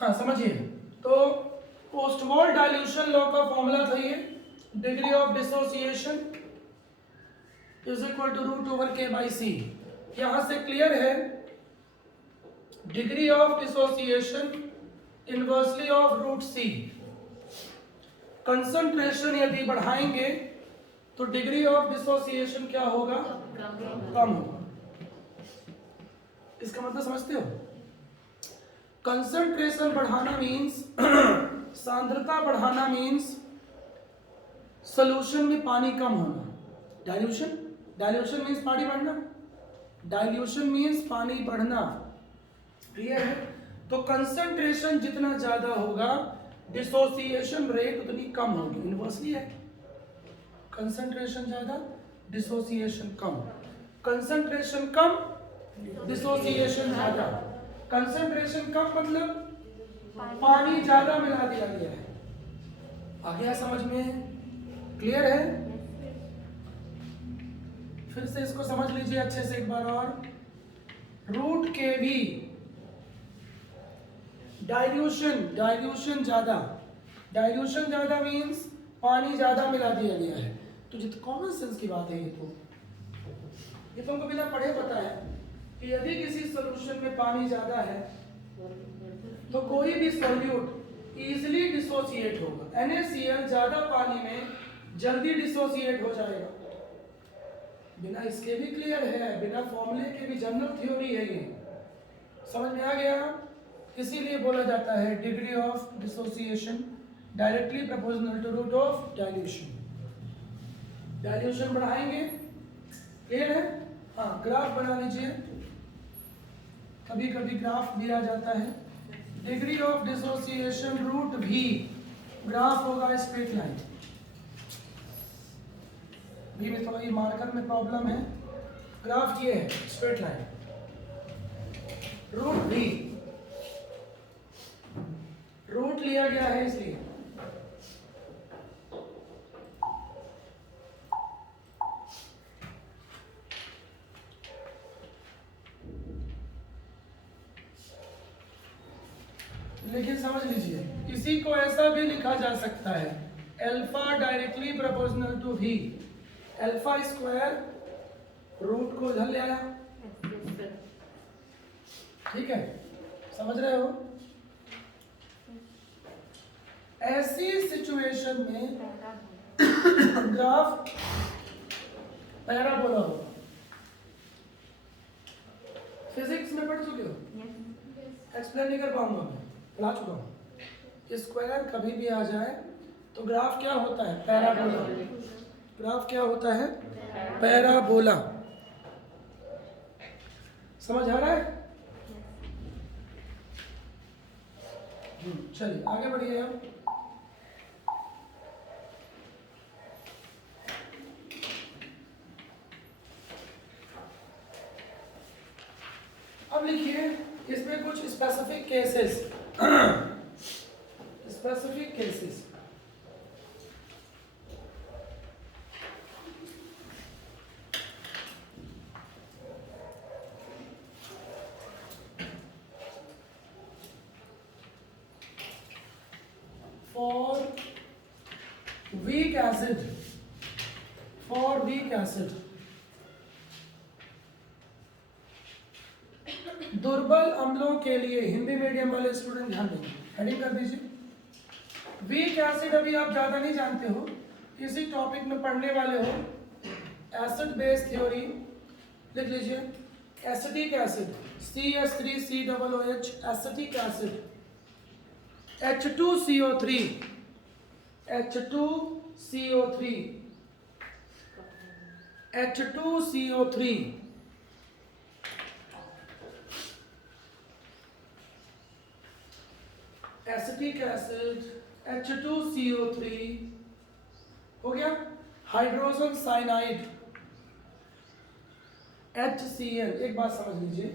हाँ समझिए, तो पोस्टवॉल डाइल्यूशन लॉ का फॉर्मूला था ये, degree of dissociation is equal to root over K by C. यहां से क्लियर है, degree of dissociation inversely of root C. Concentration यदि बढ़ाएंगे तो डिग्री ऑफ डिसोसिएशन क्या होगा? कम होगा। इसका मतलब समझते हो? कंसंट्रेशन बढ़ाना मीन्स सांद्रता बढ़ाना मीन्स सॉल्यूशन में पानी कम होना। डाइल्यूशन, डाइल्यूशन मीन्स पानी बढ़ना, डाइल्यूशन मीन्स पानी बढ़ना। क्लियर है? तो कंसंट्रेशन जितना ज्यादा होगा डिसोसिएशन रेट उतनी कम होगी। इनवर्सली है, कंसंट्रेशन ज्यादा डिसोसिएशन कम, कंसंट्रेशन कम डिसोसिएशन ज्यादा। कंसंट्रेशन कम मतलब पानी ज्यादा मिला दिया गया है। आ गया समझ में? क्लियर है? फिर से इसको समझ लीजिए अच्छे से एक बार और। रूट के भी डाइल्यूशन, डाइल्यूशन ज्यादा, डाइल्यूशन ज्यादा मीन्स पानी ज्यादा मिला दिया गया है। तो जितना कॉमन सेंस की बात है ये तुमको बिना पढ़े पता है कि यदि किसी सॉल्यूशन में पानी ज्यादा है तो कोई भी सॉल्यूट इजीली डिसोसिएट होगा। NaCl ज्यादा पानी में जल्दी डिसोसिएट हो जाएगा। बिना इसके भी क्लियर है, बिना फॉर्मूले के भी जनरल थ्योरी है ये। समझ में आ गया? इसीलिए बोला जाता है degree of dissociation directly proportional to root of dilution. Dilution बढ़ाएंगे, क्लियर है? हाँ, ग्राफ बना लीजिए। कभी कभी ग्राफ भी आ जाता है। डिग्री ऑफ डिसोसिएशन रूट भी, ग्राफ होगा स्ट्रेट लाइन। ये में थोड़ा ये मार्कर में प्रॉब्लम है। ग्राफ ये है स्ट्रेट लाइन, रूट भी, रूट लिया गया है इसलिए। लेकिन समझ लीजिए, इसी को ऐसा भी लिखा जा सकता है, अल्फा डायरेक्टली प्रोपोर्शनल टू भी। अल्फा स्क्वायर रूट को इधर ले आया, ठीक है? समझ रहे हो? ऐसी सिचुएशन में ग्राफ पैराबोला होगा। फिजिक्स में पढ़ चुके हो? एक्सप्लेन नहीं कर पाऊंगा मैं, पढ़ा चुका हूँ। स्क्वायर कभी भी आ जाए तो ग्राफ क्या होता है? पैराबोला। ग्राफ क्या होता है? पैराबोला। समझ आ रहा है? चलिए आगे बढ़िए। अब लिखिए इसमें कुछ specific cases, specific cases. For weak acid, for weak acid, दुर्बल अम्लों के लिए, हिंदी मीडियम वाले स्टूडेंट ध्यान देंगे, हेडिंग कर दीजिए। वीक एसिड अभी आप ज्यादा नहीं जानते हो, इसी टॉपिक में पढ़ने वाले हो। एसिड बेस थ्योरी लिख लीजिए। Acetic acid CH3COOH, acetic acid H2CO3, H2CO3, H2CO3, acetic acid H2CO3 हो गया। Hydrogen cyanide HCl। एक बात समझ लीजिए,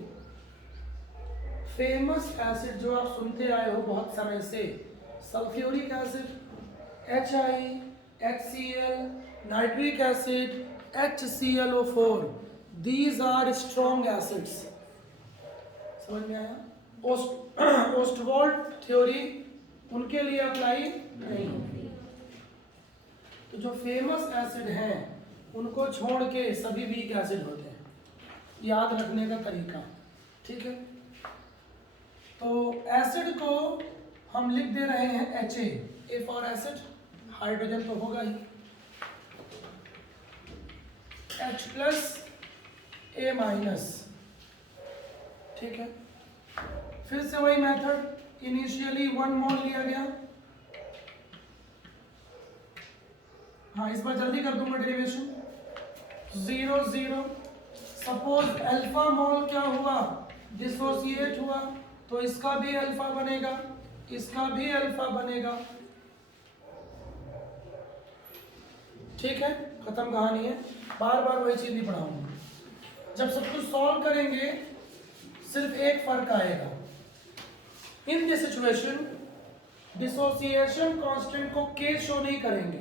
फेमस एसिड जो आप सुनते आए हो बहुत समय से, sulphuric acid HI, HCl, nitric acid HClO4, these are strong acids. समझ में आया? ओस्टवाल्ड थ्योरी उनके लिए अप्लाई नहीं होती। तो जो फेमस एसिड हैं उनको छोड़ के सभी वीक एसिड होते हैं, याद रखने का तरीका, ठीक है। तो एसिड को हम लिख दे रहे हैं HA, A for acid, hydrogen तो होगा ही, H प्लस A माइनस, ठीक है। फिर से वही मेथड, इनिशियली 1 मोल लिया गया, हाँ इस बार जल्दी कर दूंगा डेरिवेशन, 0 0। सपोज अल्फा मोल क्या हुआ, डिसोसिएट हुआ, तो इसका भी अल्फा बनेगा, इसका भी अल्फा बनेगा, ठीक है, खत्म कहानी है। बार बार वही चीज नहीं पढ़ाऊंगा। जब सब कुछ सॉल्व करेंगे सिर्फ एक फर्क आएगा, in this situation dissociation constant को K शो नहीं करेंगे,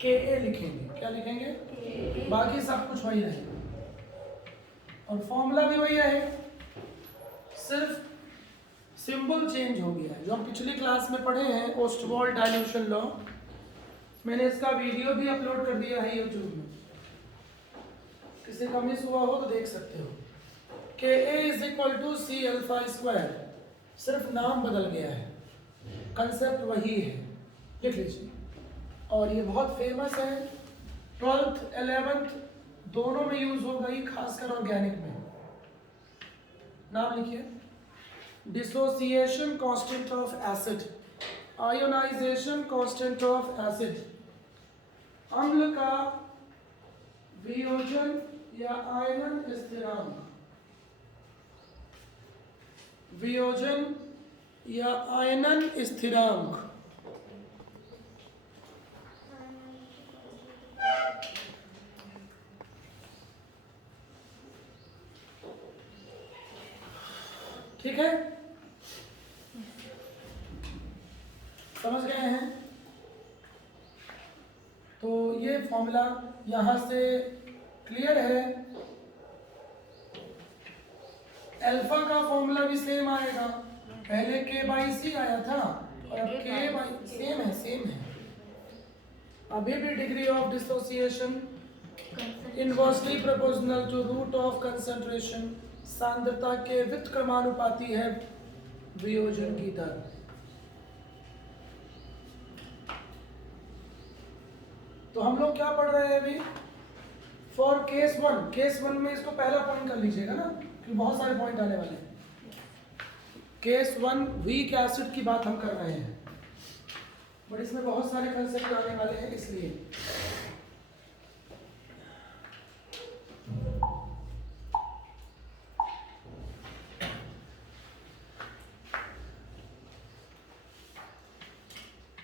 KA लिखेंगे। क्या लिखेंगे? KA। बाकी सब कुछ वही रहेगा और फॉर्मूला भी वही है, सिर्फ सिंबल चेंज हो गया है। जो हम पिछली क्लास में पढ़े हैं ओस्टवाल्ड डाइल्यूशन लॉ, मैंने इसका वीडियो भी अपलोड कर दिया है यूट्यूब में, किसी का मिस हुआ हो तो देख सकते हो। KA is equal to C alpha square, सिर्फ नाम बदल गया है, कंसेप्ट वही है, लिख लीजिए। और ये बहुत फेमस है, 12th 11th दोनों में यूज हो गई, खासकर ऑर्गेनिक में। नाम लिखिए, dissociation constant of acid, ionisation constant of acid, अम्ल का वियोजन या आयनन स्थिरांक, वियोजन या आयनन स्थिरांक, ठीक है, समझ गए हैं। तो ये फॉर्मूला यहां से क्लियर है। अल्फा का फॉर्मूला भी सेम आएगा, पहले K/C आया था और अब K सेम है। अभी भी degree of dissociation inversely proportional to root of concentration, सांद्रता के व्युत्क्रमानुपाती है वियोजन की दर। तो हम लोग क्या पढ़ रहे हैं अभी, फॉर केस वन में इसको पहला पॉइंट कर लीजिएगा ना, क्योंकि बहुत सारे पॉइंट आने वाले हैं। केस 1 वीक एसिड की बात हम कर रहे हैं, बट इसमें बहुत सारे कंसेप्ट आने वाले हैं, इसलिए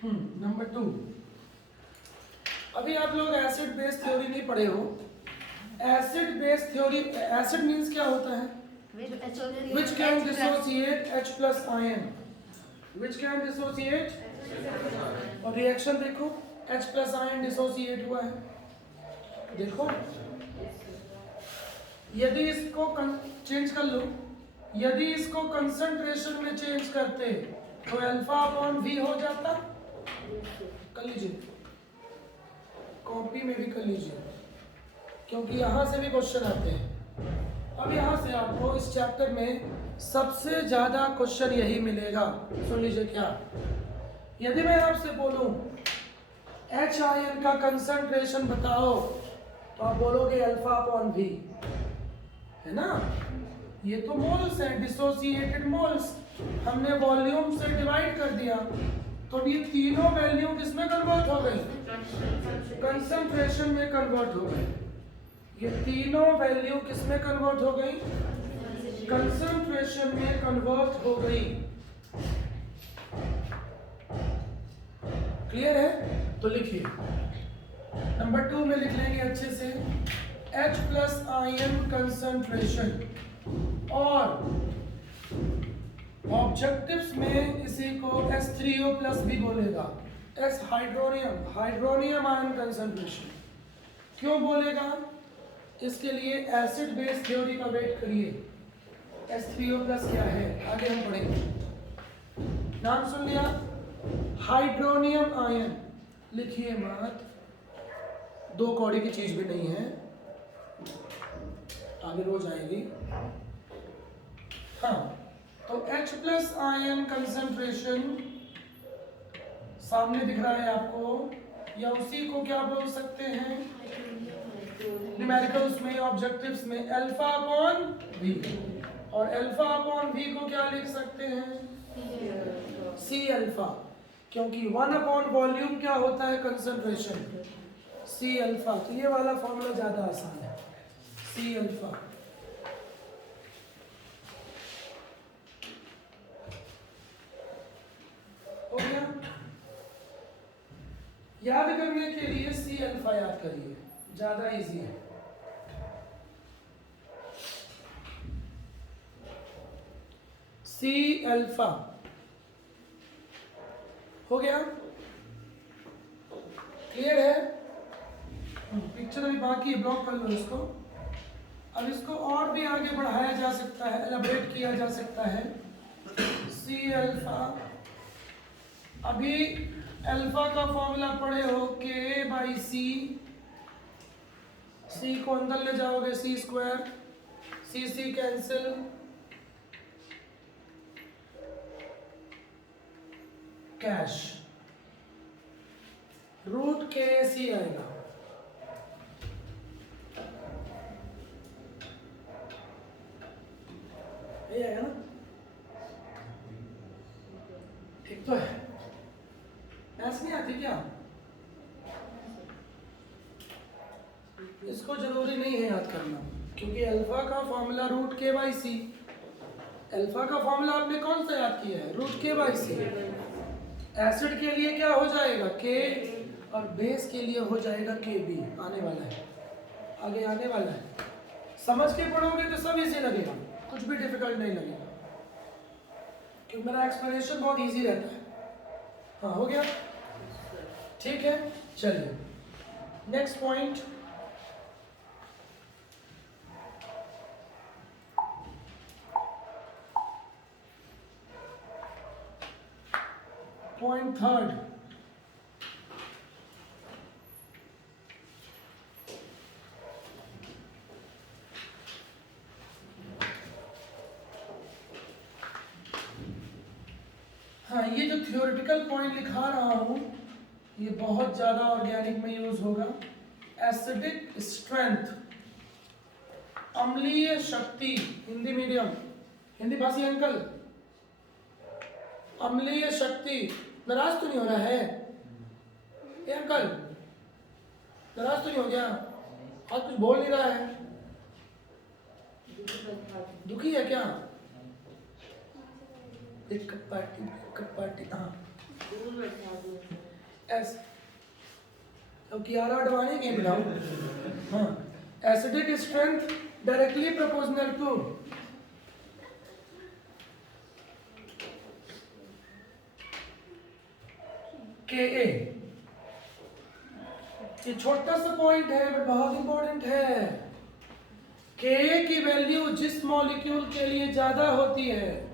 नंबर 2। अभी आप लोग एसिड बेस थ्योरी नहीं पढ़े हो। Acid base theory, acid means क्या होता है, which can dissociate H plus ion, which can dissociate, और रिएक्शन देखो, H plus ion डिसोसिएट हुआ है, देखो। यदि इसको चेंज कर लो, यदि इसको कंसंट्रेशन में चेंज करते तो अल्फा अपॉन V हो जाता, कर लीजिए, कॉपी में भी कर लीजिए, क्योंकि यहां से भी क्वेश्चन आते हैं। अब यहां से आपको इस चैप्टर में सबसे ज्यादा क्वेश्चन यही मिलेगा, सुन लीजिए। क्या यदि मैं आपसे बोलूं H आयन का कंसंट्रेशन बताओ, तो आप बोलोगे अल्फा अपॉन V, है ना। ये तो मोल्स है, डिसोसिएटेड मोल्स, हमने वॉल्यूम से डिवाइड कर दिया, तो ये तीनों वैल्यू किसमें कन्वर्ट हो गई, कंसंट्रेशन में कन्वर्ट हो गई। ये तीनों वैल्यू किसमें कन्वर्ट हो गई, कंसंट्रेशन में कन्वर्ट हो गई। क्लियर है? तो लिखिए, नंबर 2 में लिख लेंगे अच्छे से, H प्लस आयन कंसंट्रेशन, और ऑब्जेक्टिव्स में इसी को H3O प्लस भी बोलेगा, S हाइड्रोनियम आयन कंसंट्रेशन। क्यों बोलेगा, इसके लिए एसिड बेस थ्योरी का वेट करिए। H3O प्लस क्या है, आगे हम पढ़ेंगे। नाम सुन लिया, हाइड्रोनियम आयन, लिखिए मत, 2 कौड़ी की चीज भी नहीं है, आगे रोज आएगी। हाँ, तो H प्लस आयन कंसेंट्रेशन सामने दिख रहा है आपको, या उसी को क्या बोल सकते हैं न्यूमेरिकल्स में, ऑब्जेक्टिव्स में, अल्फा अपॉन वी। और अल्फा अपॉन वी को क्या लिख सकते हैं, सी अल्फा, क्योंकि 1 अपॉन वॉल्यूम क्या होता है, कंसंट्रेशन, सी अल्फा। तो ये वाला फॉर्मूला ज्यादा आसान है, सी अल्फा। हो गया। याद करने के लिए सी अल्फा याद करिए, ज्यादा इजी है। सी अल्फा हो गया, क्लियर है। पिक्चर अभी बाकी है, ब्लॉक कर लो इसको। अब इसको और भी आगे बढ़ाया जा सकता है, एलाबोरेट किया जा सकता है। सी अल्फा, अभी अल्फा का फॉर्मूला पढ़े हो, के बाई सी, सी को अंदर ले जाओगे सी स्क्वायर, सी सी कैंसिल, कैश, रूट के सी आएगा। ये आएगा ना, ठीक तो है। ऐसे नहीं आती क्या, इसको जरूरी नहीं है याद करना, क्योंकि अल्फा का फॉर्मूला रूट के बाई सी, अल्फा का फॉर्मूला आपने कौन सा याद किया है, रूट के बाई सी। एसिड के लिए क्या हो जाएगा, के, और बेस के लिए हो जाएगा के बी। आने वाला है, आगे आने वाला है, समझ के पढ़ोगे तो सब इजी लगेगा, कुछ भी डिफिकल्ट नहीं लगेगा, क्योंकि मेरा एक्सप्लेनेशन बहुत इजी रहता है। हाँ हो गया, ठीक है। चलिए नेक्स्ट पॉइंट, पॉइंट थर्ड, हाँ ये जो थियोरेटिकल पॉइंट लिखा रहा हूं, ये बहुत ज्यादा ऑर्गेनिक में यूज होगा। एसिडिक स्ट्रेंथ, अम्लीय शक्ति, हिंदी मीडियम, हिंदी भाषी अंकल, अम्लीय शक्ति, नाराज तो नहीं हो रहा है ये अंकल, नाराज तो नहीं हो गया, आज कुछ बोल नहीं रहा है, दुखी है क्या, पार्टी, हाँ एस, अब कियारा अडवाणी के बिलाओ, हाँ, acidic strength directly proportional to K A. ये छोटा सा पॉइंट है बट बहुत इंपॉर्टेंट है। के की वैल्यू जिस मॉलिक्यूल के लिए ज्यादा होती है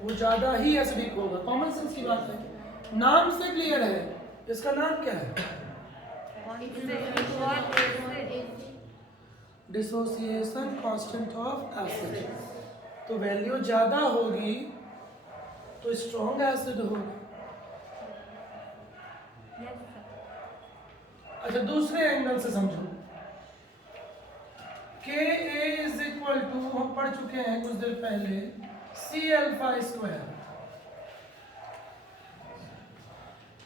वो ज्यादा ही एसिडिक होगा, कॉमन सेंस की बात है, नाम से क्लियर है। इसका नाम क्या है, डिसोसिएशन कांस्टेंट ऑफ एसिड। तो वैल्यू ज्यादा होगी तो स्ट्रॉन्ग एसिड होगा। अच्छा दूसरे एंगल से समझो, के ए इज इक्वल टू, हम पढ़ चुके हैं कुछ देर पहले, सी अल्फा स्क्वायर।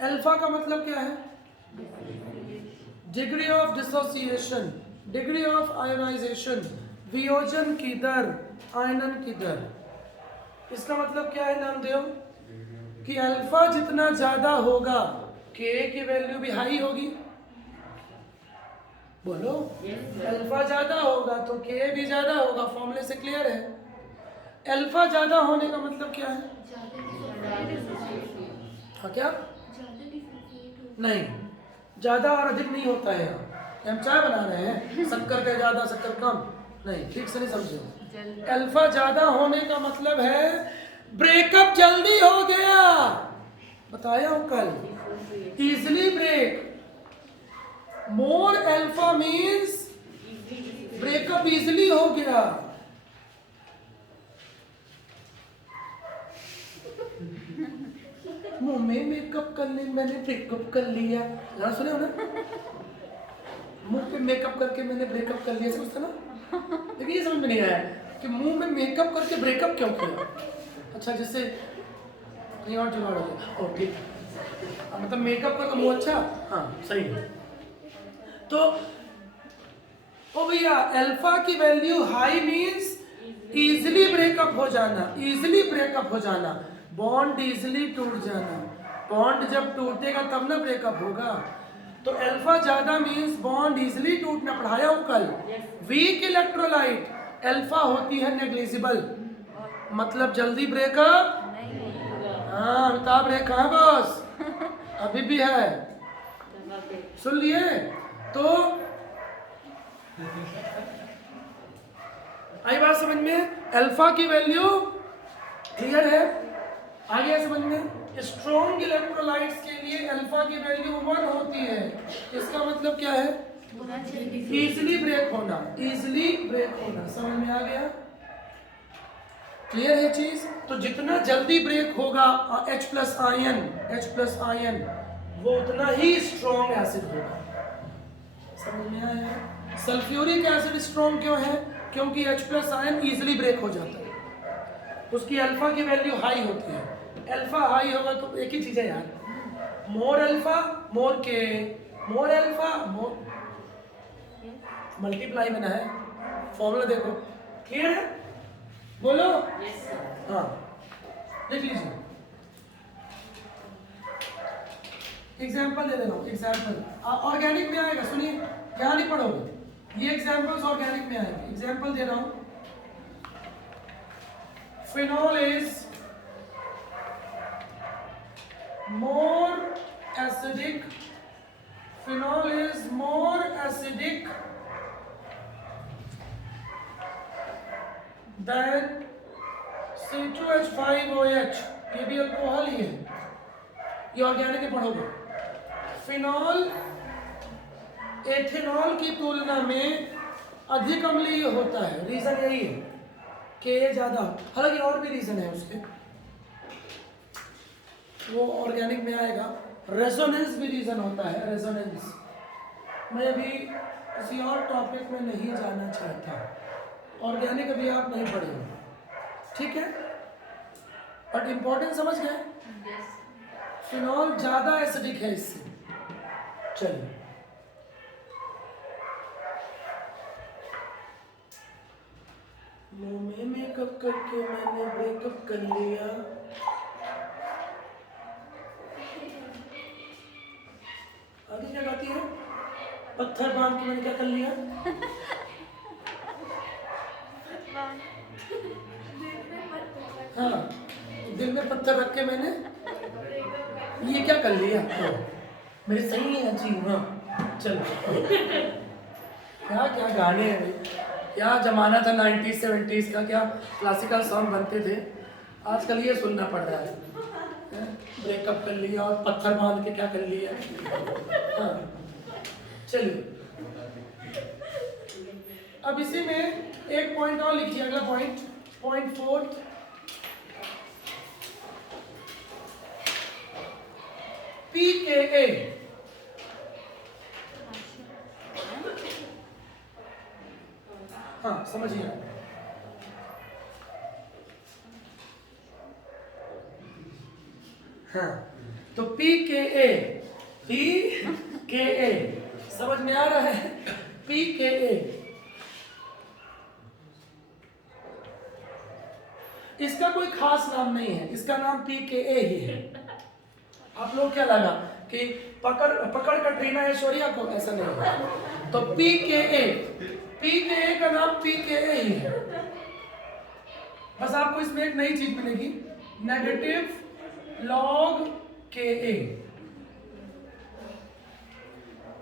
अल्फा का मतलब क्या है, degree of dissociation, degree of ionisation, वियोजन की दर, आयनन की दर। इसका मतलब क्या है नामदेव, कि अल्फा जितना ज्यादा होगा के की वैल्यू भी हाई होगी। बोलो अल्फा ज्यादा होगा तो के भी ज्यादा होगा, फॉर्मूले से क्लियर है। अल्फा ज्यादा होने का मतलब क्या है, हाँ क्या नहीं, ज्यादा और अधिक नहीं होता है। यहाँ हम चाय बना रहे हैं, शक्कर का ज्यादा शक्कर कम, नहीं, ठीक से नहीं समझे। अल्फा ज्यादा होने का मतलब है ब्रेकअप जल्दी हो गया, बताया हूं कल, इजिली ब्रेक। मोर अल्फा मीन्स ब्रेकअप इजिली हो गया। मुंह में मेकअप करने मैंने ब्रेकअप कर लिया, जरा सुने हो ना, मुंह पे मेकअप करके मैंने ब्रेकअप कर लिया, समझते ना। लेकिन ये समझ में नहीं आया कि मुंह में मेकअप करके ब्रेकअप क्यों किया। अच्छा, जिससे कहीं और जुगाड़ हो जाए। ओके, मतलब मेकअप का तो मुंह अच्छा, हाँ सही है। तो ओ भैया, अल्फा की value high means easily breakup हो जाना, इजिली ब्रेकअप हो जाना, बॉन्ड इजिली टूट जाना। बॉन्ड जब टूटेगा तब ना ब्रेकअप होगा। तो अल्फा ज्यादा मींस बॉन्ड इजिली टूटना, पढ़ाया हूं कल। वीक इलेक्ट्रोलाइट अल्फा होती है नेग्लिजिबल, मतलब जल्दी ब्रेकअप। हाँ, अमिताभ रेखा है बॉस, अभी भी है, सुन लिए। तो आई बात समझ में? अल्फा की वैल्यू क्लियर है, आ गया समझ में? स्ट्रॉन्ग इलेक्ट्रोलाइट्स के लिए अल्फा की वैल्यू 1 होती है। इसका मतलब क्या है? इजिली ब्रेक होना, इजिली ब्रेक होना। समझ में आ गया? क्लियर है चीज? तो जितना जल्दी ब्रेक होगा H+ आयन वो उतना ही स्ट्रॉन्ग एसिड होगा। समझ में आया? सल्फ्यूरिक एसिड स्ट्रॉन्ग क्यों है? क्योंकि H+ आयन इजिली ब्रेक हो जाता है, उसकी अल्फा की वैल्यू हाई होती है। अल्फा हाई होगा तो एक ही चीज है यार, मोर अल्फा मोर के, मोर अल्फा मोर, मल्टीप्लाई बना है, फॉर्मूला देखो। क्लियर है? बोलो। हाँ, देख लीजिए, एग्जाम्पल दे दे रहा हूँ। एग्जाम्पल ऑर्गेनिक में आएगा, सुनिए, यहाँ नहीं पढ़ोगे, ये एग्जाम्पल्स ऑर्गेनिक में आएंगे। एग्जाम्पल दे रहा हूँ, phenol is more acidic, phenol is more acidic than C2H5OH, ये भी अल्कोहल ही है, ये ऑर्गेनिक में पढ़ोगे। फिनॉल एथेनॉल की तुलना में अधिक अम्लीय होता है, रीजन यही है कि ये ज्यादा, हालांकि और भी रीजन है उसके, वो ऑर्गेनिक में आएगा। रेजोनेंस भी रीजन होता है, रेजोनेंस। मैं अभी किसी और टॉपिक में नहीं जाना चाहता, ऑर्गेनिक अभी आप नहीं पढ़ेंगे, ठीक है? बट इंपॉर्टेंट समझ गए? फिनॉल ज्यादा एसिडिक है इससे। चलिए, मुंह में मेकअप करके मैंने ब्रेकअप कर लिया। आगे क्या गाती है? पत्थर बांध के मैंने क्या कर लिया? हाँ, दिल में पत्थर रख के मैंने ये क्या कर लिया? मेरे सही है जी। हाँ चलो, क्या क्या गाने हैं भाई, क्या जमाना था 90s 70s का, क्या क्लासिकल सॉन्ग बनते थे। आजकल ये सुनना पड़ रहा है, ब्रेकअप कर लिया और पत्थर बांध के क्या कर लिया। हाँ चलिए, अब इसी में एक पॉइंट और लिखिए, अगला पॉइंट, पॉइंट 4, pKa। हाँ समझिए, हाँ तो pKa, pKa समझ में आ रहा है? pKa, इसका कोई खास नाम नहीं है, इसका नाम pKa ही है। आप लोग क्या लगा कि पकड़ कटरीना ऐश्वर्या को? ऐसा नहीं है। तो pKa का नाम pKa ही है। बस आपको इसमें एक नई चीज मिलेगी, नेगेटिव लॉग Ka।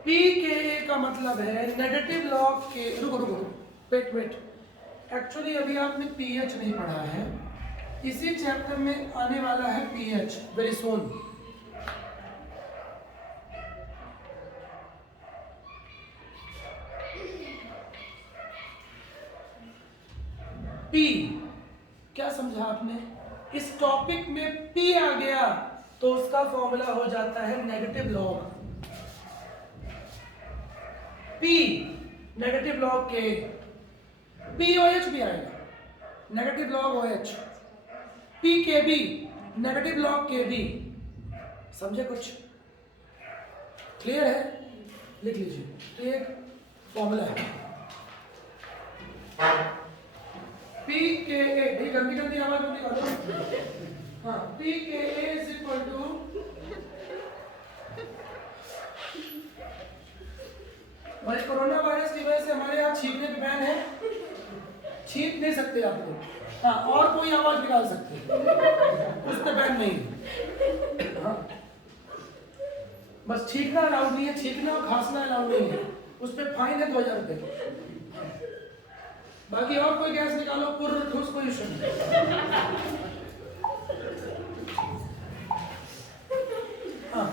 pKa का मतलब है नेगेटिव लॉग के, रुको वेट, एक्चुअली अभी आपने पीएच नहीं पढ़ा है, इसी चैप्टर में आने वाला है पीएच वेरी सून। पी क्या समझा आपने? इस टॉपिक में पी आ गया तो उसका फॉर्मूला हो जाता है negative log P, negative log K. P O H भी आएगा, negative log O H. P K B, negative log K B. समझे कुछ? क्लियर है? लिख लीजिए, तो ये फॉर्मूला है पी के ए। गंदी गंदी आवाज मत निकालो। हाँ, पी के ए इज इक्वल टू भाई कोरोना वायरस की वजह से हमारे यहाँ छींकने पे बैन है, छींक नहीं सकते आप लोग। हाँ, और कोई आवाज निकाल सकते हैं, उस पे बैन नहीं। हाँ, बस छींकना अलाउड नहीं है, छींकना और खांसना अलाउड नहीं है, उस पे फाइन है 2000 रुपये। बाकी और कोई गैस निकालो, पूर्ण ठोस कोई इशू नहीं। हाँ,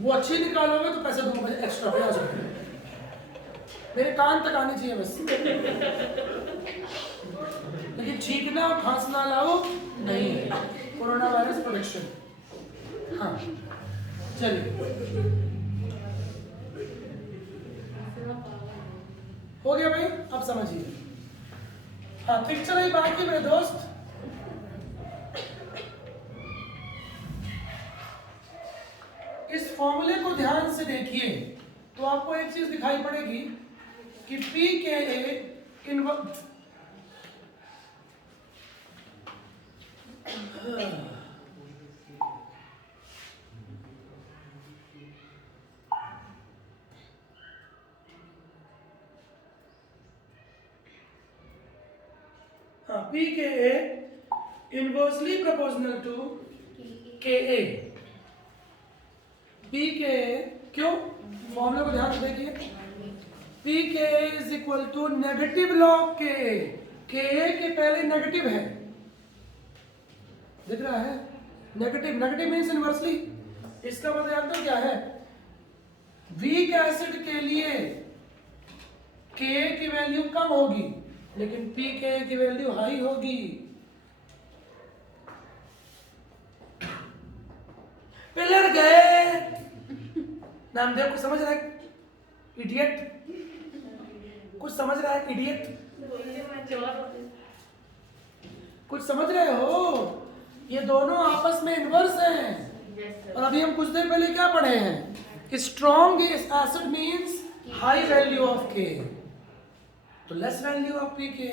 वो अच्छी निकालोगे तो पैसे दूंगा एक्स्ट्रा पे आ जाओगे, मेरे कान तक आनी चाहिए बस। लेकिन छींकना खांसना अलाउ नहीं है, कोरोना वायरस प्रोटेक्शन। हाँ चलिए, हो गया भाई, अब समझिए। हाँ, पिक्चर ही बाकी मेरे दोस्त। इस फॉर्मूले को ध्यान से देखिए तो आपको एक चीज दिखाई पड़ेगी कि पी के ए इनवर्स पी के ए inversely proportional to K A. P के क्यों? फॉर्मूला को ध्यान से देखिए, P K is equal to negative log K A. K पहले नेगेटिव है, दिख रहा है? Negative, negative means inversely. इसका मतलब जानते हो क्या है? वीक एसिड के लिए के की वैल्यू कम होगी, लेकिन पी के की वैल्यू हाई होगी। पिलर गए, नामदेव कुछ समझ रहा है? इडियट, कुछ समझ रहा है? इडियट, कुछ समझ रहे हो? ये दोनों आपस में इनवर्स हैं। और अभी हम कुछ देर पहले क्या पढ़े हैं? Strong acid means high value of के, तो लेस वैल्यू ऑफ पी के।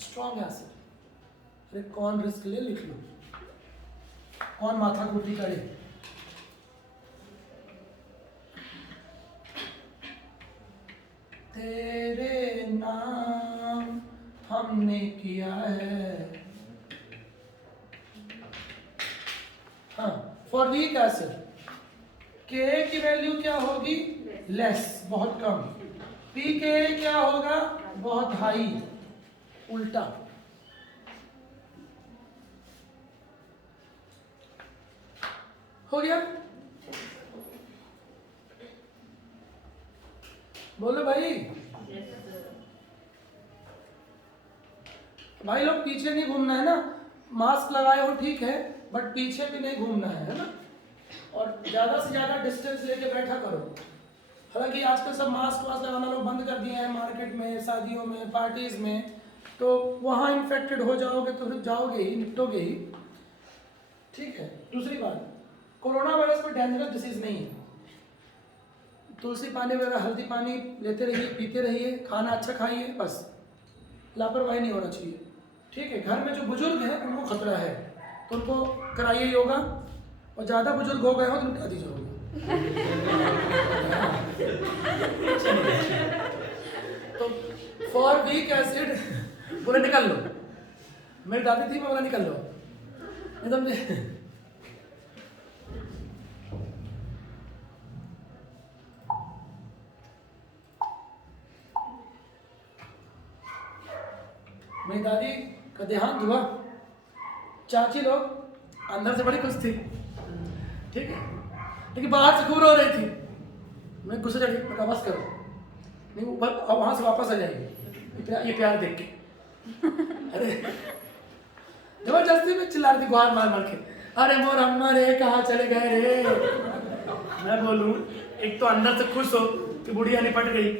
स्ट्रॉन्ग एसिड, अरे कौन रिस्क ले? लिख लो, कौन माथा कुटी करे? तेरे नाम हमने किया है। हाँ, फॉर वीक एसिड के की वैल्यू क्या होगी? लेस, बहुत कम। पी के क्या होगा? बहुत हाई, उल्टा। हो गया? बोलो भाई। भाई लोग पीछे नहीं घूमना है ना, मास्क लगाए हो ठीक है, बट पीछे भी नहीं घूमना है ना? और ज्यादा से ज्यादा डिस्टेंस लेके बैठा करो। हालांकि आजकल सब मास्क वास्क लगाना लोग बंद कर दिए हैं, मार्केट में, शादियों में, पार्टीज में, तो वहाँ इन्फेक्टेड हो जाओगे तो फिर जाओगे ही, निपटोगे ही। ठीक है। दूसरी बात, कोरोना वायरस कोई डेंजरस डिसीज नहीं है। तुलसी पानी वगैरह, हल्दी पानी लेते रहिए, पीते रहिए, खाना अच्छा खाइए, बस लापरवाही नहीं होना चाहिए। ठीक है। घर में जो बुजुर्ग हैं उनको खतरा है तो उनको कराइए योगा, और ज़्यादा बुजुर्ग हो गए हो तो उनका दी जाओगे। तो फॉर वीक एसिड बोले निकल लो, मेरी दादी थी, मैं बोला निकल लो, नहीं समझे? मेरी दादी का देहांत हुआ, चाची लोग अंदर से बड़ी खुश थी, ठीक है, लेकिन बाहर से घूर हो रही थी। मैं गुस्से चढ़ी, मैं कहा बस करो, नहीं वो अब वहाँ से वापस आ जाएगी ये प्यार देख के। अरे जबरदस्ती में चिल्ला रही थी गुहार मार मार के, अरे मोर अम्मा रे कहाँ चले गए रे। मैं बोलूँ एक तो अंदर से खुश हो कि बुढ़िया निपट गई,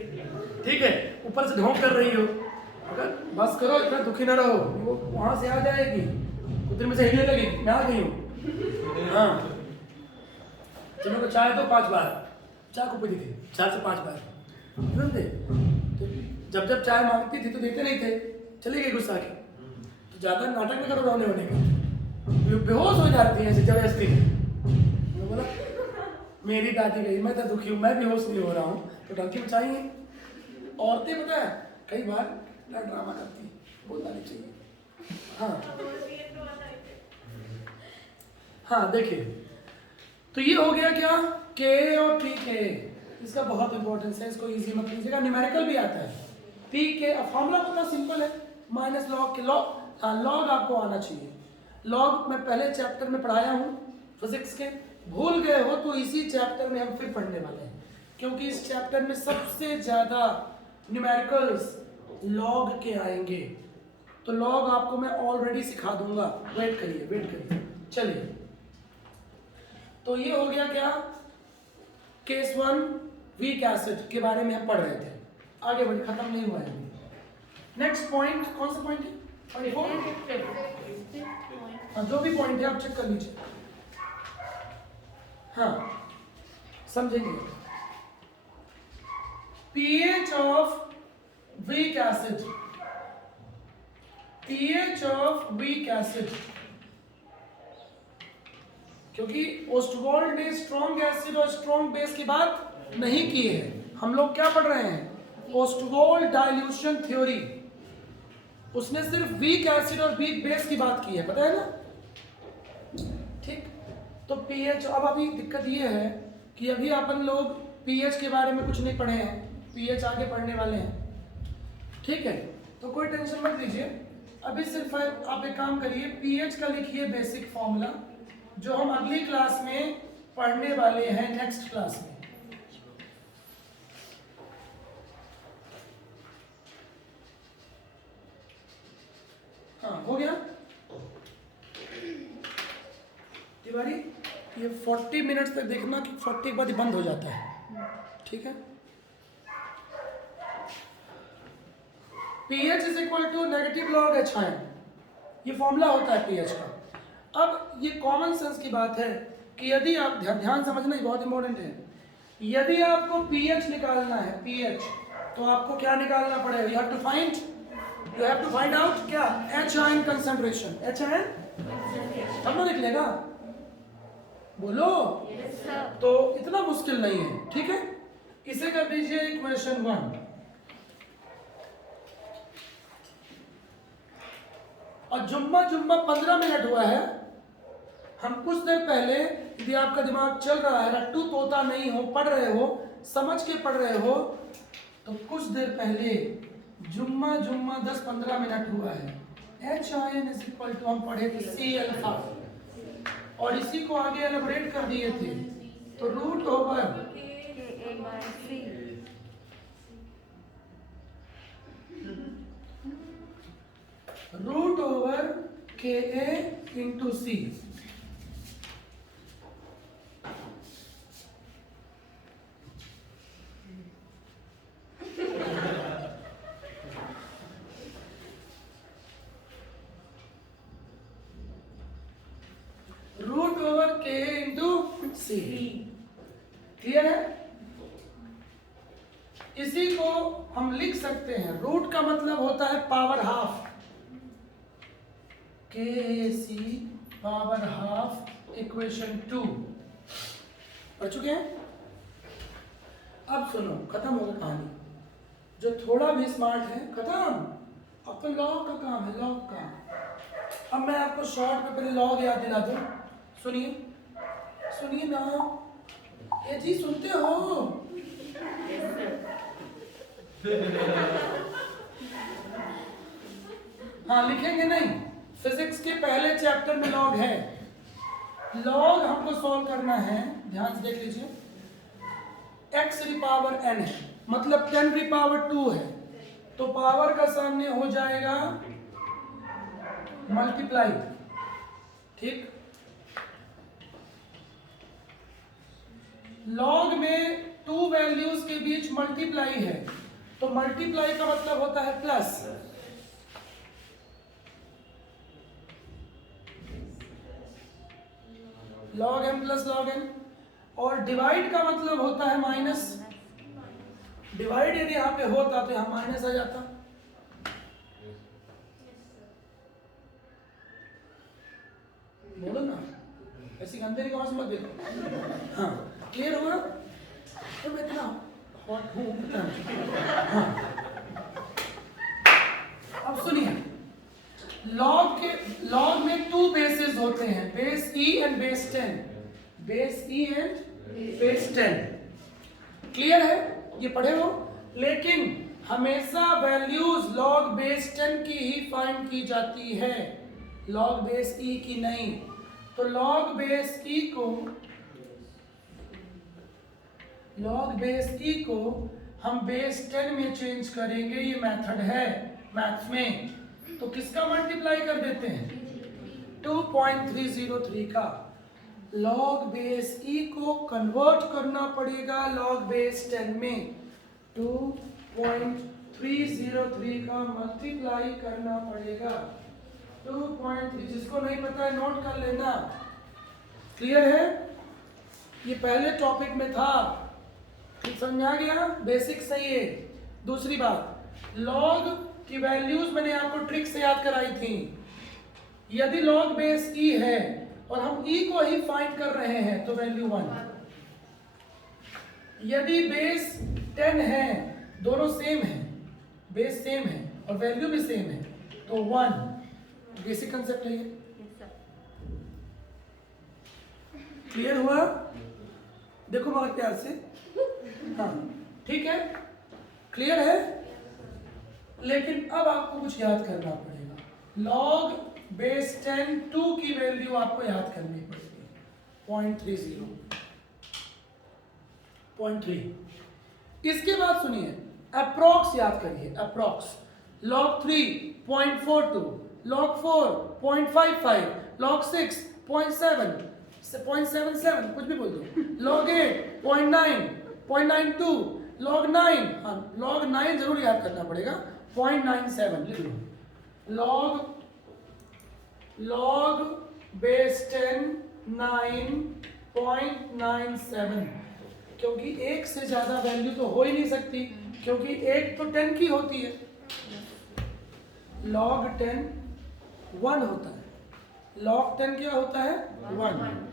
ठीक है, ऊपर से ढोंक कर रही हो, बस करो इतना दुखी ना रहो, वो वहाँ से आ जाएगी, उधर में से हिलने लगी, मैं आ गई हूँ। हाँ चलो तो चाय दो 5 बार, चाय को पीती थी 4 से 5 बार, समझे। तो जब चाय मांगती थी तो देते नहीं थे, चली गई गुस्सा के। तो ज़्यादा नाटक में करो रोने होने का, बेहोश हो जाती है ऐसे जबरदस्ती। मैं बोला मेरी दादी गई, मैं तो दुखी हूँ, मैं बेहोश नहीं हो रहा हूँ, तो डंकी बचाइए। औरतें पता है कई बार ड्रामा करती है, बोलना नहीं चाहिए। हाँ देखिए, तो ये हो गया क्या, के और पी के, इसका बहुत इंपॉर्टेंस है, इसको इजी मत लीजिएगा, न्यूमेरिकल भी आता है। पी के फॉर्मूला कितना सिंपल है, माइनस लॉग के लॉग, हाँ लॉग आपको आना चाहिए। लॉग मैं पहले चैप्टर में पढ़ाया हूँ फिजिक्स के, भूल गए हो तो इसी चैप्टर में हम फिर पढ़ने वाले हैं, क्योंकि इस चैप्टर में सबसे ज़्यादा न्यूमेरिकल्स लॉग के आएंगे। तो लॉग आपको मैं ऑलरेडी सिखा दूंगा, वेट करिए। चलिए, तो ये हो गया क्या, केस 1 वीक एसिड के बारे में हम पढ़ रहे थे, आगे बढ़े, खत्म नहीं हुआ है। नेक्स्ट पॉइंट कौन सा पॉइंट है, हाँ जो भी पॉइंट है आप चेक कर लीजिए। हाँ समझेंगे, pH of weak acid, pH of weak acid, क्योंकि ओस्टवॉल्ड ने स्ट्रॉन्ग एसिड और स्ट्रॉन्ग बेस की बात नहीं की है, हम लोग क्या पढ़ रहे हैं, ओस्टवॉल्ड डाइल्यूशन थ्योरी। उसने सिर्फ वीक एसिड और वीक बेस की बात की है, पता है ना, ठीक। तो पीएच, अब अभी दिक्कत ये है कि अभी अपन लोग पीएच के बारे में कुछ नहीं पढ़े हैं, पीएच आगे पढ़ने वाले हैं, ठीक है, तो कोई टेंशन मत लीजिए। अभी सिर्फ आप एक काम करिए, पीएच का लिखिए बेसिक फॉर्मूला, जो हम अगली क्लास में पढ़ने वाले हैं, नेक्स्ट क्लास में। हाँ हो गया तिवारी, ये 40 मिनट्स तक देखना कि 40 के बाद ही बंद हो जाता है, ठीक है। pH is equal to negative log H ion, ये फॉर्मूला होता है pH का। अब ये कॉमन सेंस की बात है कि यदि आप ध्यान समझना, ये बहुत इंपॉर्टेंट है, यदि आपको pH निकालना है, pH, तो आपको क्या निकालना पड़ेगा, you have to find out क्या, H ion concentration, H ion तब ना निकलेगा, बोलो yes, तो इतना मुश्किल नहीं है, ठीक है। इसे कर दीजिए इक्वेशन 1, और जुम्मा 15 मिनट हुआ है, हम कुछ देर पहले, यदि आपका दिमाग चल रहा है, रट्टू तोता नहीं हो, पढ़ रहे हो, समझ के पढ़ रहे हो, तो कुछ देर पहले जुम्मा 10-15 मिनट हुआ है, H ion is equal to, हम पढ़े थे सी अल्फा, और इसी को आगे एलैबोरेट कर दिए थे, तो रूट ओवर के ए इंटू सी, रूट ओवर के इंटू सी, क्लियर है। इसी को हम लिख सकते हैं, रूट का मतलब होता है पावर हाफ, के सी पावर हाफ इक्वेशन 2, पढ़ चुके हैं। अब सुनो, खत्म होगा कहानी, जो थोड़ा भी स्मार्ट है खत्म, अब तो लॉग का काम है, लॉग का। अब मैं आपको शॉर्ट में पहले लॉग याद दिला दूं, सुनिए ना, ये जी सुनते हो, हाँ लिखेंगे नहीं, फिजिक्स के पहले चैप्टर में लॉग है। लॉग हमको सॉल्व करना है, ध्यान से देख लीजिए। x की पावर n है, मतलब 10 की पावर 2 है, तो पावर का सामने हो जाएगा मल्टीप्लाई, ठीक। लॉग में 2 वैल्यूज के बीच मल्टीप्लाई है, तो मल्टीप्लाई का मतलब होता है plus. Log m plus log n, और डिवाइड का मतलब होता है माइनस। डिवाइड यदि यहाँ पे होता तो यहाँ माइनस आ जाता। बोलो ना, ऐसी गंदे की आवाज मत देखो। हाँ क्लियर हुआ? तो मैं इतना हॉट हूँ। हाँ अब सुनिए, लॉग में 2 बेसेस होते हैं, base e and base 10। Base e and base 10 clear है, ये पढ़े हो। लेकिन हमेशा वैल्यूज लॉग बेस 10 की ही फाइंड की जाती है, लॉग बेस e की नहीं। तो लॉग बेस e को हम बेस 10 में चेंज करेंगे, ये मेथड है मैथ्स में। तो किसका मल्टीप्लाई कर देते हैं? 2.303 का। लॉग बेस e को कन्वर्ट करना पड़ेगा लॉग बेस 10 में। 2.303 का मल्टीप्लाई करना पड़ेगा 2.3। जिसको नहीं पता है नोट कर लेना। क्लियर है? ये पहले टॉपिक में था, समझ आ गया? बेसिक सही है। दूसरी बात, लॉग की वैल्यूज मैंने आपको ट्रिक से याद कराई थी। यदि लॉग बेस e है और हम e को ही फाइंड कर रहे हैं तो वैल्यू 1। यदि बेस 10 है, दोनों सेम है, बेस सेम है और वैल्यू भी सेम है, तो 1। बेसिक कंसेप्ट है ये। क्लियर हुआ? देखो मगर प्यार से, हाँ ठीक है, क्लियर है। लेकिन अब आपको कुछ याद करना पड़ेगा। लॉग बेस 10 2 की वैल्यू आपको याद करनी पड़ेगी 0.3। इसके बाद सुनिए, अप्रॉक्स याद करिए। अप्रॉक्स लॉग 3 0.42, लॉग 4 0.55, लॉग 6 0.77, कुछ भी बोल दो। लॉग 8 0.9, 0.92, लॉग 9, हाँ लॉग 9 जरूर याद करना पड़ेगा, 0.97 लिख लो। लॉग बेस 10 9.97, क्योंकि एक से ज्यादा वैल्यू तो हो ही नहीं सकती, क्योंकि एक तो 10 की होती है। लॉग 10 1 होता है, लॉग 10 क्या होता है? 1।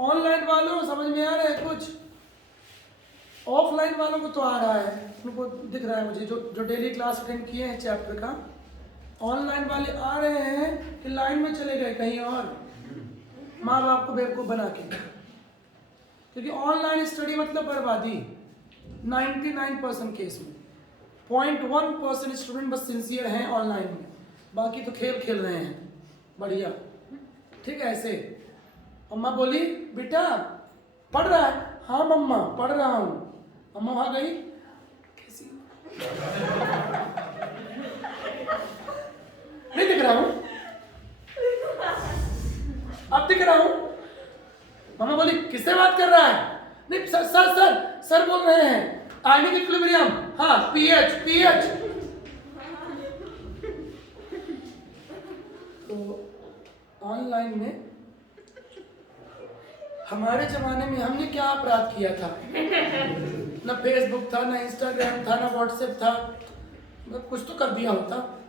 ऑनलाइन वालों समझ में आ रहा है कुछ? ऑफलाइन वालों को तो आ रहा है, उनको दिख रहा है मुझे, जो डेली क्लास अटेंड किए हैं चैप्टर का। ऑनलाइन वाले आ रहे हैं कि लाइन में चले गए कहीं और, माँ बाप को बेवकूफ़ बना के। क्योंकि ऑनलाइन स्टडी मतलब बर्बादी 99% केस में। 0.1% स्टूडेंट बस सिंसियर हैं ऑनलाइन में, बाकी तो खेल खेल रहे हैं बढ़िया। ठीक है, ऐसे अम्मा बोली बेटा पढ़ रहा है? हाँ मम्मा पढ़ रहा हूँ। अम्मा वहाँ गई, कैसी नहीं दिख रहा हूँ, अब दिख रहा हूँ। मम्मा बोली किससे बात कर रहा है? नहीं सर सर सर सर बोल रहे हैं आयनिक इक्विलिब्रियम, हाँ पीएच पीएच। तो ऑनलाइन में हमारे जमाने में हमने क्या अपराध किया था? ना फेसबुक था, ना इंस्टाग्राम था, ना व्हाट्सएप था, कुछ तो कर दिया होता।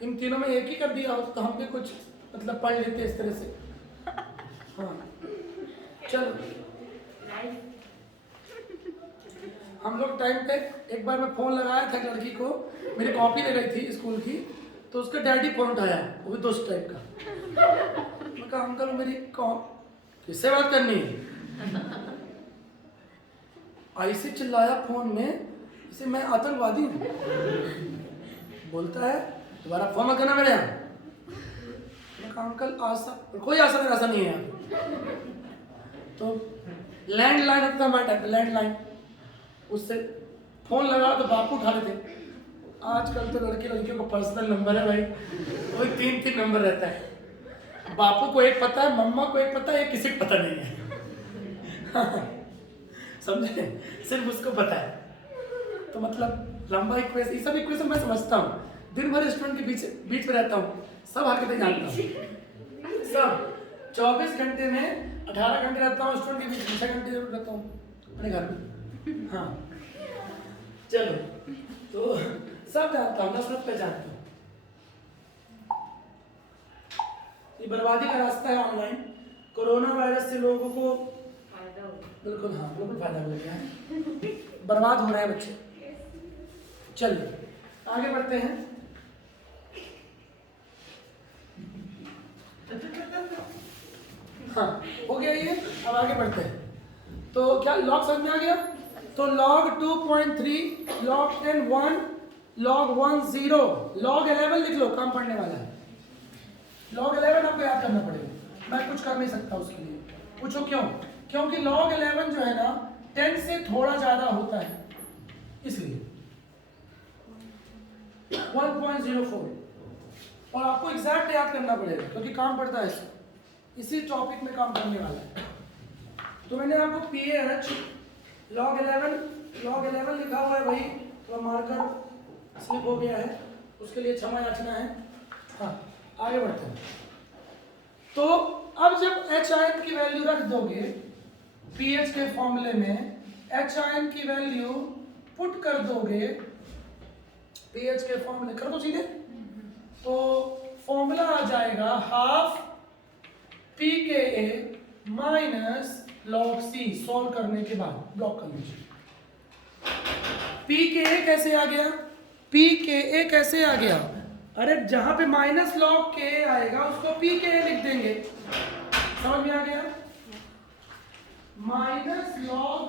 इन तीनों में एक ही कर दिया होता तो हम भी कुछ मतलब पढ़ लेते इस तरह से। हाँ चलो, हम लोग टाइम पे एक बार मैं फोन लगाया था लड़की को, मेरी कॉपी ले गई थी स्कूल की, तो उसका डैडी फोन उठाया, वो भी दोस्त टाइप का। मैं कहा अंकल मेरी किससे बात करनी है? ऐसे चिल्लाया फोन में जैसे मैं आतंकवादी हूँ। बोलता है दोबारा फोन मत करना मेरे यहाँ। मैंने कहा अंकल आशा, कोई आशा मेरा आशा नहीं है यहाँ। तो लैंडलाइन रखता मैं टाइप लैंडलाइन, उससे फोन लगा तो बापू उठा लेते। आजकल तो लड़के लड़कियों को पर्सनल नंबर है भाई, वही 3-3 नंबर रहता है। बापू को एक पता है, मम्मा को एक पता है, किसी को पता नहीं है। समझे, सिर्फ उसको पता है। तो मतलब लंबा इक्वेशन, ये सब इक्वेशन मैं समझता हूँ, दिन भर स्टूडेंट के बीच में रहता हूँ, सब हरकतें जानता हूँ सब। 24 घंटे में 18 घंटे रहता हूँ स्टूडेंट के बीच में, 6 घंटे जरूर रहता हूँ अपने घर में। हाँ चलो, तो सब जानता हूँ, नफरत पहचानता हूँ। ये बर्बादी का रास्ता है ऑनलाइन। कोरोना वायरस से लोगों को बिल्कुल, हाँ बिल्कुल फायदा मिल गया है, बर्बाद हो रहे हैं बच्चे। चलिए आगे बढ़ते हैं। हाँ हो गया ये, अब आगे बढ़ते हैं। तो क्या लॉग समझ में आ गया? तो log 2.3, log 10 1, log 1 0, log 11 लिख लो, काम पढ़ने वाला है। log 11 आपको याद करना पड़ेगा, मैं कुछ कर नहीं सकता उसके लिए। पूछो क्यों? क्योंकि log 11 जो है ना 10 से थोड़ा ज्यादा होता है, इसलिए 1.04। और आपको एग्जैक्ट याद करना पड़ेगा क्योंकि काम पड़ता है इससे, इसी टॉपिक में काम करने वाला है। तो मैंने आपको pH log 11 लिखा हुआ है भाई, तो मार्कर स्लिप हो गया है, उसके लिए क्षमा याचना है। हाँ आगे बढ़ते हैं। तो अब जब H आयन की वैल्यू रख दोगे pH के फॉर्मूले में, H आयन की वैल्यू पुट कर दोगे pH के फॉर्मूले, कर दो सीधे, तो फॉर्मूला आ जाएगा half pKa minus log C। Solve करने के बाद ब्लॉक कर लीजिए। pKa कैसे आ गया? pKa कैसे आ गया? अरे जहां पे माइनस log K आएगा उसको pKa लिख देंगे, समझ में आ गया? माइनस log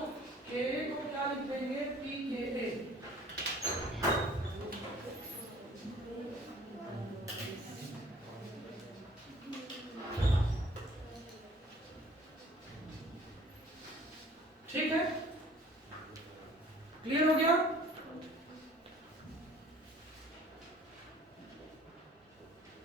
K को क्या लिख देंगे? pKa।